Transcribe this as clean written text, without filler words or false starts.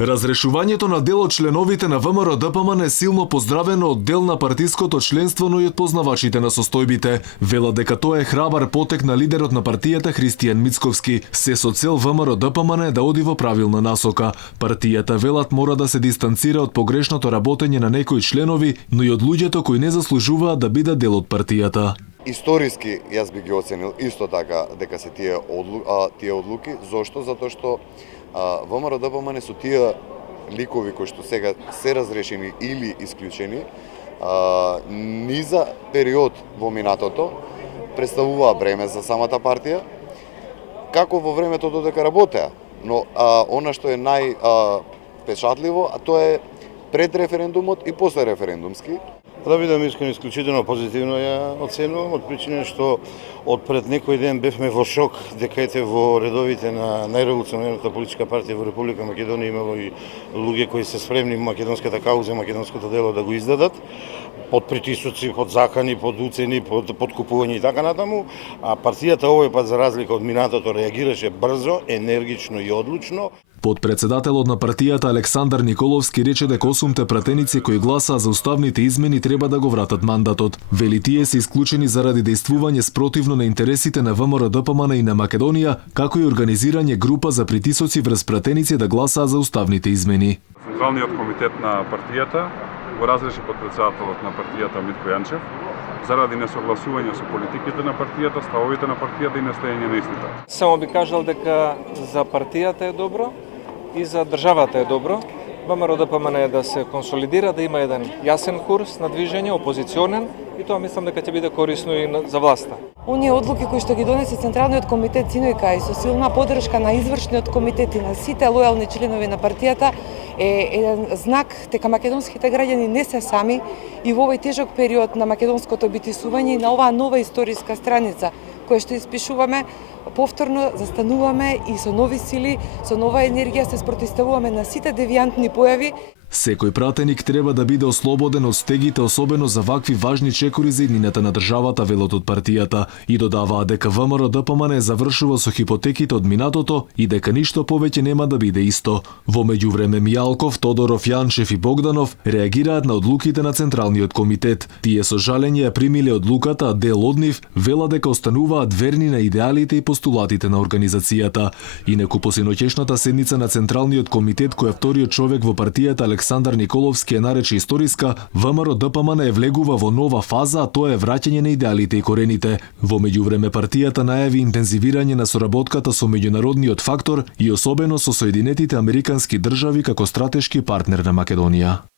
Разрешувањето на дел од членовите на ВМРО ДПМН е силно поздравено од дел на партиското членство, но и од познавачите на состојбите. Велат дека тоа е храбар потек на лидерот на партијата Христијан Мицковски. Се со цел ВМРО ДПМН да оди во правилна насока. Партијата, велат, мора да се дистанцира од погрешното работење на некои членови, но и од луѓето кои не заслужуваат да бидат дел од партијата. Историски јас би ги оценил исто така дека се тие одлуки. Зошто? Затоа што ВМРО ДПМН со тие ликови кои што сега се разрешени или исклучени, низа период во минатото представуваа бреме за самата партија, како во времето додека работеа. Но она што е најпечатливо, тоа е пред референдумот и после референдумски. Да бидам искрен, исклучително позитивно ја оценувам, од причина што од пред некој ден бевме во шок дека ете во редовите на најреволуционерната политичка партија во Република Македонија имало и луѓе кои се спремни македонската кауза, македонското дело да го издадат, под притисоци, под закани, под уцени, под подкупување и така натаму, а партијата овој пат за разлика од минатото реагираше брзо, енергично и одлучно. Подпредседателот на партијата Александар Николовски рече дека 8 пратеници кои гласаа за уставните измени треба да го вратат мандатот. Вели тие се исклучени заради дејствување спротивно на интересите на ВМРО ДПМН и на Македонија, како и организирање група за притисоци врз пратеници да гласаа за уставните измени. Централниот комитет на партијата го разреши подпредседателот на партијата Митко Јанчев заради несогласување со политиките на партијата, ставовите на партијата и нестајање на истите. Само би кажал дека за партијата е добро и за државата е добро. ВМРО ДПМН е да се консолидира, да има еден јасен курс на движење, опозиционен, и тоа мислам дека ќе биде корисно и за власта. Оние одлуки кои што ги донесе Централниот комитет синојка и со силна поддршка на извршниот комитет и на сите лојални членови на партијата е еден знак дека македонските граѓани не се сами и во овој тежок период на македонското битисување и на оваа нова историска страница која што испишуваме, повторно застануваме и со нови сили, со нова енергија се спротивставуваме на сите девијантни појави. Секој пратеник треба да биде ослободен од стегите, особено за вакви важни чекори за иднината на државата, велат од партијата, и додаваа дека ВМРО ДПМН завршува со хипотеките од минатото и дека ништо повеќе нема да биде исто. Во меѓувреме Мијалков, Тодоров, Јанчев и Богданов реагираат на одлуките на Централниот комитет. Тие со жалење ја примиле одлуката, а дел од нив вела дека остануваат верни на идеалите и постулатите на организацијата. Инаку по синоќешната седница на Централниот комитет, која вториот човек во партијата Александар Николовски е нарече историска, ВМРО ДПМН е влегува во нова фаза, а тоа е враќање на идеалите и корените. Во меѓувреме партијата најави интензивирање на соработката со меѓународниот фактор и особено со Соединетите Американски држави како стратешки партнер на Македонија.